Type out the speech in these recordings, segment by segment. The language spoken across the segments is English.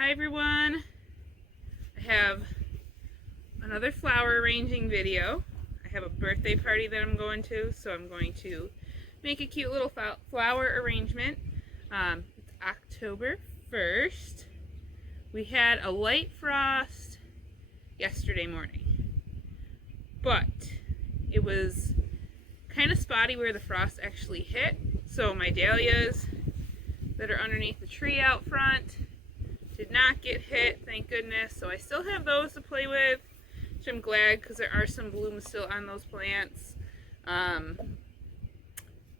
Hi everyone, I have another flower arranging video. I have a birthday party that I'm going to, so I'm going to make a cute little flower arrangement. It's October 1st. We had a light frost yesterday morning, but it was kind of spotty where the frost actually hit, so my dahlias that are underneath the tree out front did not get hit, thank goodness. So I still have those to play with, which I'm glad because there are some blooms still on those plants.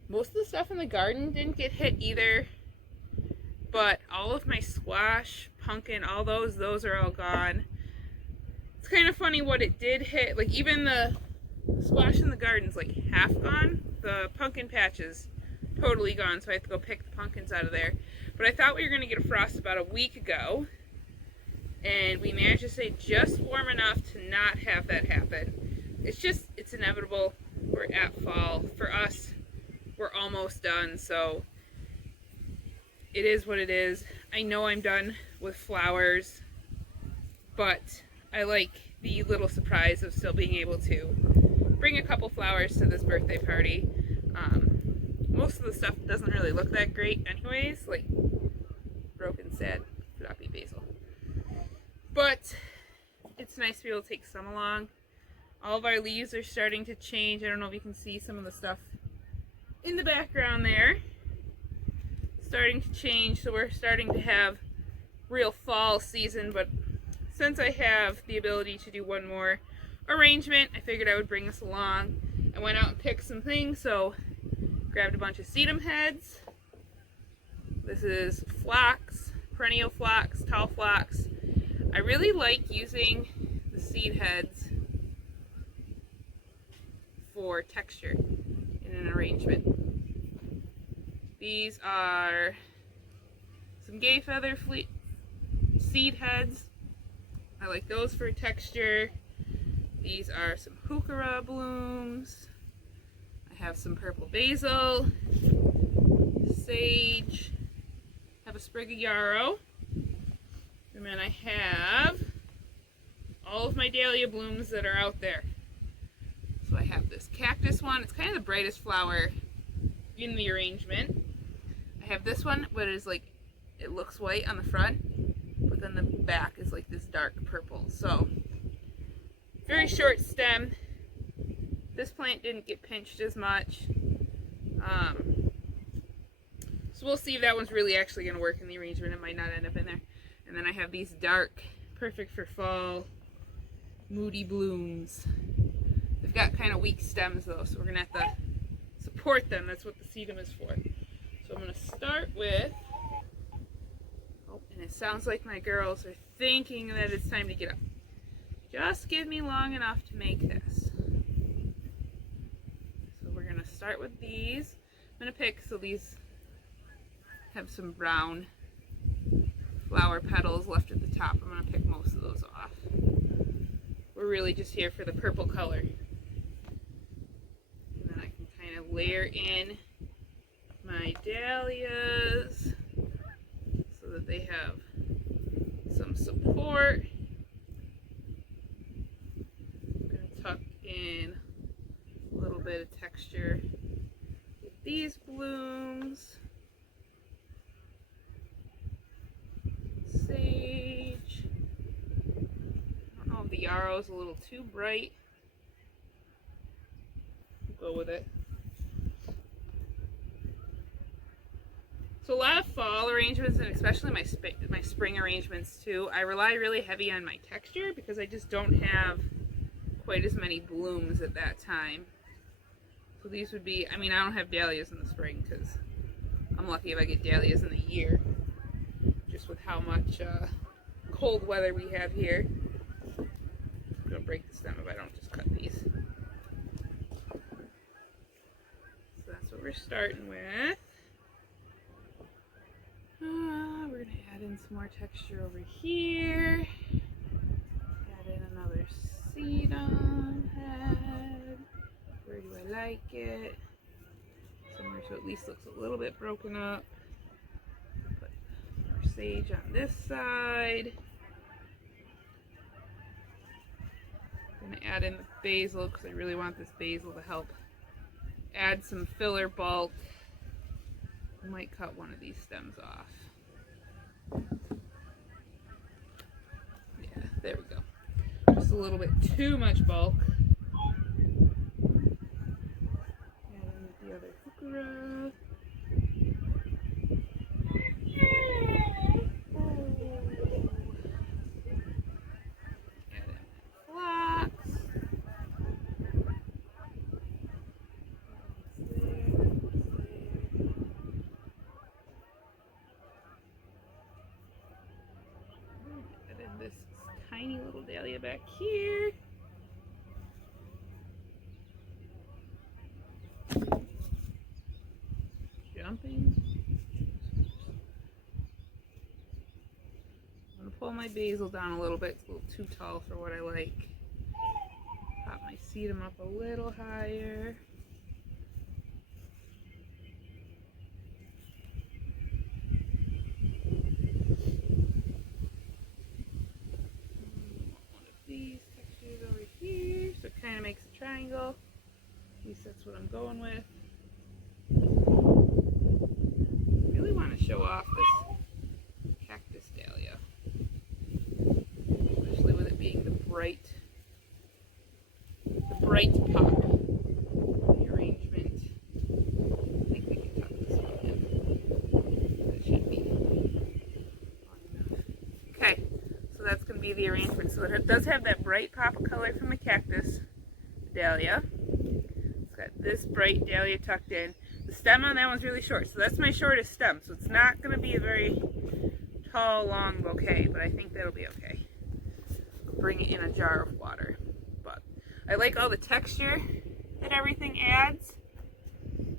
Most of the stuff in the garden didn't get hit either, but all of my squash, pumpkin, all those are all gone. It's kind of funny what it did hit. Like even the squash in the garden's like half gone. The pumpkin patches totally gone, so I have to go pick the pumpkins out of there. But I thought we were going to get a frost about a week ago, and we managed to stay just warm enough to not have that happen. It's inevitable. We're at fall. For us, we're almost done, so it is what it is. I know I'm done with flowers, but I like the little surprise of still being able to bring a couple flowers to this birthday party. Most of the stuff doesn't really look that great anyways, like broken, sad, floppy basil. But it's nice to be able to take some along. All of our leaves are starting to change. I don't know if you can see some of the stuff in the background there. Starting to change, so we're starting to have real fall season, but since I have the ability to do one more arrangement, I figured I would bring this along. I went out and picked some things, so grabbed a bunch of sedum heads. This is phlox, perennial phlox, tall phlox. I really like using the seed heads for texture in an arrangement. These are some gay feather seed heads. I like those for texture. These are some heuchera blooms. I have some purple basil, sage, have a sprig of yarrow, and then I have all of my dahlia blooms that are out there. So I have this cactus one. It's kind of the brightest flower in the arrangement. I have this one, but it's like, it looks white on the front, but then the back is like this dark purple. So very short stem. This plant didn't get pinched as much. So we'll see if that one's really actually going to work in the arrangement. It might not end up in there. And then I have these dark, perfect for fall, moody blooms. They've got kind of weak stems though, so we're going to have to support them. That's what the sedum is for. So I'm going to start with, oh, and it sounds like my girls are thinking that it's time to get up. Just give me long enough to make this. So we're going to start with these. I'm going to pick, so these have some brown flower petals left at the top. I'm going to pick most of those off. We're really just here for the purple color. And then I can kind of layer in my dahlias so that they have some support. I'm going to tuck in a little bit of texture with these blooms. Sage. I don't know if the yarrow is a little too bright. We'll go with it. So a lot of fall arrangements, and especially my spring arrangements too, I rely really heavy on my texture because I just don't have quite as many blooms at that time. So these would be, I mean, I don't have dahlias in the spring because I'm lucky if I get dahlias in the year, just with how much cold weather we have here. I'm going to break the stem if I don't just cut these. So that's what we're starting with. We're going to add in some more texture over here. Add in another sedum head. Where do I like it? Somewhere so at least looks a little bit broken up. Put more sage on this side. I'm going to add in the basil because I really want this basil to help add some filler bulk. I might cut one of these stems off. Yeah, there we go. Just a little bit too much bulk. Add in the other heuchera. This tiny little dahlia back here. Jumping. I'm going to pull my basil down a little bit. It's a little too tall for what I like. Pop my sedum up a little higher. Kind of makes a triangle. At least that's what I'm going with. I really want to show off this cactus dahlia, especially with it being the bright pop. The arrangement. I think we can tuck this one in. That should be long enough. Okay, so that's going to be the arrangement. So it does have that bright pop of color from the cactus dahlia. It's got this bright dahlia tucked in. The stem on that one's really short, so that's my shortest stem, so it's not going to be a very tall, long bouquet, but I think that'll be okay. I'll bring it in a jar of water. But I like all the texture that everything adds.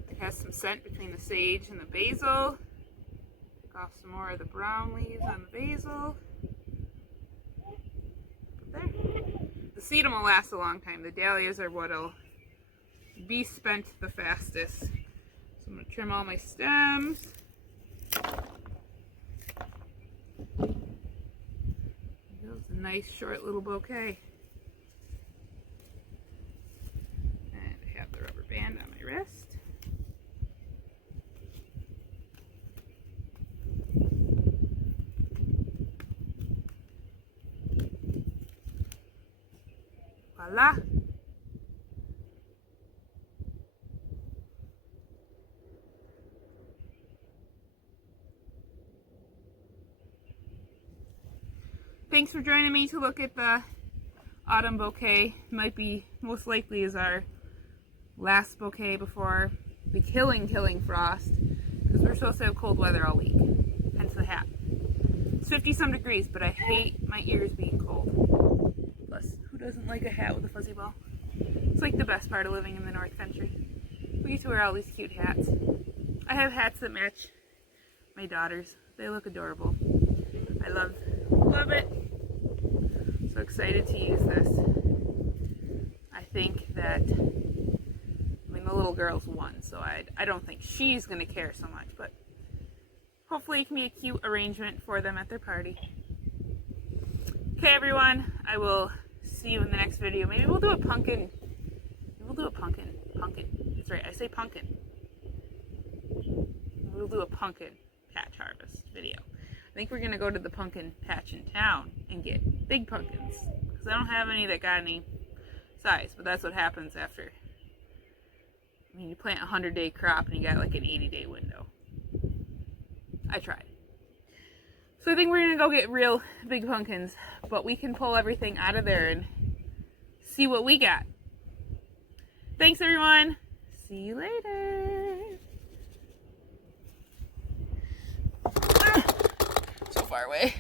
It has some scent between the sage and the basil. Take off some more of the brown leaves on the basil. Put there. The sedum will last a long time. The dahlias are what'll be spent the fastest. So I'm going to trim all my stems. There's a nice short little bouquet. And I have the rubber band on my wrist. Voila! Thanks for joining me to look at the autumn bouquet. Might be, most likely, is our last bouquet before the killing frost, because we're supposed to have cold weather all week. Hence the hat. It's 50-some degrees, but I hate my ears being cold. Plus, who doesn't like a hat with a fuzzy ball? It's like the best part of living in the North Country. We get to wear all these cute hats. I have hats that match my daughters. They look adorable. I love it. So excited to use this. I think that, I mean, the little girl's one, so I don't think she's going to care so much, but hopefully it can be a cute arrangement for them at their party. Okay, everyone, I will see you in the next video. Maybe we'll do a pumpkin. Maybe we'll do a pumpkin. That's right, I say pumpkin. We'll do a pumpkin patch harvest video. I think we're going to go to the pumpkin patch in town and get big pumpkins, because I don't have any that got any size, but that's what happens after. I mean, you plant a 100-day crop and you got like an 80-day window. I tried. So I think we're going to go get real big pumpkins, but we can pull everything out of there and see what we got. Thanks, everyone. See you later. So far away.